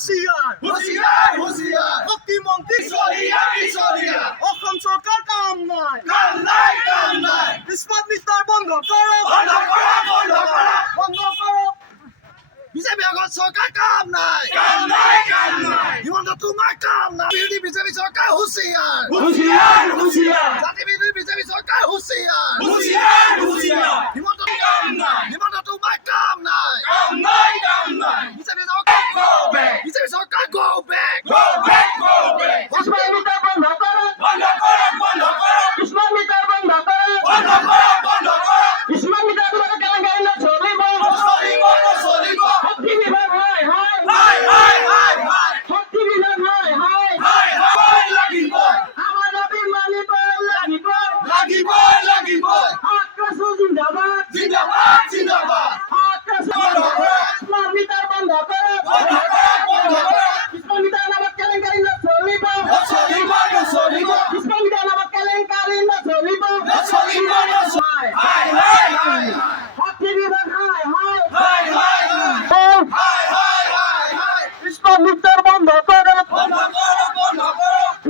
হুঁশিয়ার হুঁশিয়ার হুঁশিয়ার শক্তিমন্ত্রী সরিয়া অসম সরকার কাম নাই কাম নাই ইস্পাত বিস্তার বন্ধ করো বিজেপি আগত সরকার কাম নাই হিমন্ত তোমার কাম নাই বিজেপি সরকার হুঁশিয়ার জাতি বিজেপি সরকার হুঁশিয়ার হিমন্ত তোমার কাম নাই বিজেপি সরকার go back ইস্পাত বিস্তার বন্ধ করো ইস্পাত বিস্তার বন্ধ করো ইস্পাত বিস্তার বন্ধ কেলেঙ্কারি না চলিব শক্তি বিভাগ হয় শক্তি বিভাগ হয় আমার দাবি মানিব লাগিব আক্রোশ জিন্দাবাদ আক্রোশ ইস্পাত বিস্তার বন্ধ করো ইস্পাত বিস্তার নামত কেলেঙ্কারি না চলিব ইস্পাত বিস্তার নামত কেলেঙ্কারি না চলিব শক্তি বিভাগ হয় ইস্পাত বিস্তার বন্ধ করো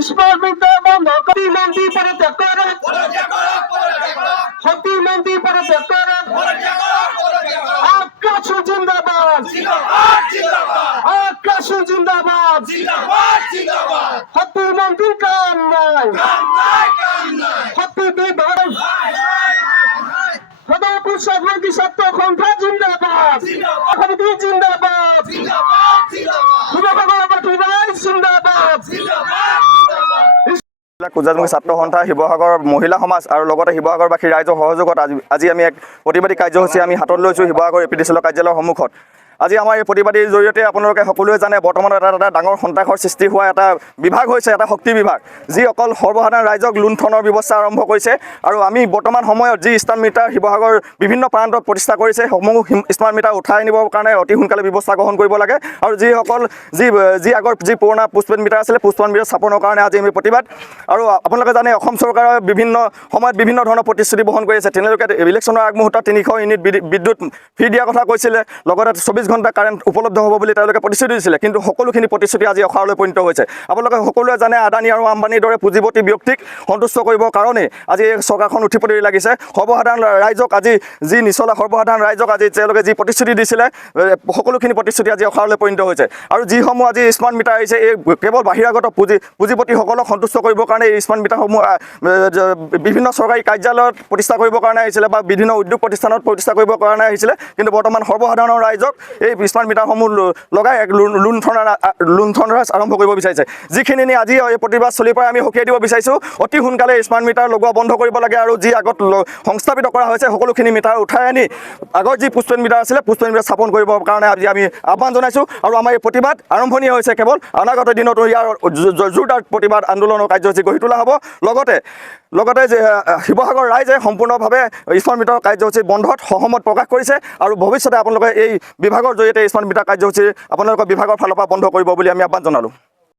ইস্পাত বিস্তার বন্ধ করি মন্ত্রী পদত্যাগ করো শক্তি মন্ত্রী পদত্যাগ করো আকাশ জিন্দাবাদ আকাশ জিন্দাবাদ শক্তি মন্ত্রী কাম নাই শক্তি বিভাগ সদরপুর সদমন্ত্রী সত্য সংখ্যা জিন্দাবাদ সমিতি জিন্দাবাদ শিৱসাগৰ জিন্দাবাদ কুজাজমুখী ছাত্ৰ সন্থা শিৱসাগৰ মহিলা সমাজ আৰু লগতে শিৱসাগৰবাসী ৰাইজৰ সহযোগত আজি আমি এক প্ৰতিবাদী কাৰ্যসূচী আমি হাতত লৈছোঁ শিৱসাগৰ এপিডিচিএলৰ কাৰ্যালয়ৰ সন্মুখত। আজি আমাৰ এই প্ৰতিবাদীৰ জৰিয়তে আপোনালোকে সকলোৱে জানে বৰ্তমান এটা ডাঙৰ সন্ত্ৰাসৰ সৃষ্টি হোৱা এটা বিভাগ হৈছে এটা শক্তি বিভাগ, যি অকল সৰ্বসাধাৰণ ৰাইজক লুণ্ঠনৰ ব্যৱস্থা আৰম্ভ কৰিছে। আৰু আমি বৰ্তমান সময়ত যি স্মাৰ্ট মিটাৰ শিৱসাগৰ বিভিন্ন প্ৰান্তত প্ৰতিষ্ঠা কৰিছে সমূহ স্মাৰ্ট মিটাৰ উঠাই নিবৰ কাৰণে অতি সোনকালে ব্যৱস্থা গ্ৰহণ কৰিব লাগে। আৰু যিসকল যি আগৰ যি পুৰণা পোষ্টপেইড মিটাৰ আছিলে পোষ্টপেইড মিটাৰ স্থাপনৰ কাৰণে আজি আমি প্ৰতিবাদ। আৰু আপোনালোকে জানে অসম চৰকাৰে বিভিন্ন সময়ত বিভিন্ন ধৰণৰ প্ৰতিশ্ৰুতি বহন কৰি আছে। তেওঁলোকে ইলেকশ্যনৰ আগমুহূৰ্তত 300 ইউনিট বিদ্যুৎ ফ্ৰী দিয়াৰ কথা কৈছিলে, লগতে 24 ঘণ্টা কাৰেণ্ট উপলব্ধ হ'ব বুলি তেওঁলোকে প্ৰতিশ্ৰুতি দিছিলে। কিন্তু সকলোখিনি প্ৰতিশ্ৰুতি আজি অসাৰলৈ পৰিণত হৈছে। আপোনালোকে সকলোৱে জানে আদানী আৰু আম্বানীৰ দৰে পুঁজিপতি ব্যক্তিক সন্তুষ্ট কৰিবৰ কাৰণে আজি এই চৰকাৰখন উঠি পৰি লাগিছে। সৰ্বসাধাৰণ ৰাইজক আজি যি নিচলা সৰ্বসাধাৰণ ৰাইজক আজি তেওঁলোকে যি প্ৰতিশ্ৰুতি দিছিলে সকলোখিনি প্ৰতিশ্ৰুতি আজি অসাৰলৈ পৰিণত হৈছে। আৰু যিসমূহ আজি স্মাৰ্ট মিটাৰ আহিছে এই কেৱল বাহিৰাগত পুঁজিপতিসকলক সন্তুষ্ট কৰিবৰ কাৰণে এই স্মাৰ্ট মিটাৰসমূহ বিভিন্ন চৰকাৰী কাৰ্যালয়ত প্ৰতিষ্ঠা কৰিবৰ কাৰণে আহিছিলে বা বিভিন্ন উদ্যোগ প্ৰতিষ্ঠানত প্ৰতিষ্ঠা কৰিবৰ কাৰণে আহিছিলে। কিন্তু বৰ্তমান সৰ্বসাধাৰণৰ ৰাইজক এই স্মাৰ্ট মিটাৰসমূহ লগাই এক লুণ্ঠনৰাজ আৰম্ভ কৰিব বিচাৰিছে। যিখিনি নি আজি এই প্ৰতিবাদ চলিৰ পৰা আমি সকীয়াই দিব বিচাৰিছোঁ অতি সোনকালে স্মাৰ্ট মিটাৰ লগোৱা বন্ধ কৰিব লাগে। আৰু যি আগত সংস্থাপিত কৰা হৈছে সকলোখিনি মিটাৰ উঠাই আনি আগৰ যি পোষ্টপেইড মিটাৰ আছিলে পোষ্টপেইড মিটাৰ স্থাপন কৰিবৰ কাৰণে আজি আমি আহ্বান জনাইছোঁ। আৰু আমাৰ এই প্ৰতিবাদ আৰম্ভণি হৈছে, কেৱল অনাগত দিনতো ইয়াৰ জোৰদাৰ প্ৰতিবাদ আন্দোলনৰ কাৰ্যসূচী গঢ়ি তোলা হ'ব। লগতে যে শিৱসাগৰ ৰাইজে সম্পূৰ্ণভাৱে স্মাৰ্ট মিটাৰ কাৰ্যসূচী বন্ধত সহমত প্ৰকাশ কৰিছে। আৰু ভৱিষ্যতে আপোনালোকে এই বিভাগৰ জৰিয়তে স্মাৰ্ট মিটাৰ কাৰ্যসূচী আপোনালোকৰ বিভাগৰ ফালৰ পৰা বন্ধ কৰিব বুলি আমি আহ্বান জনালোঁ।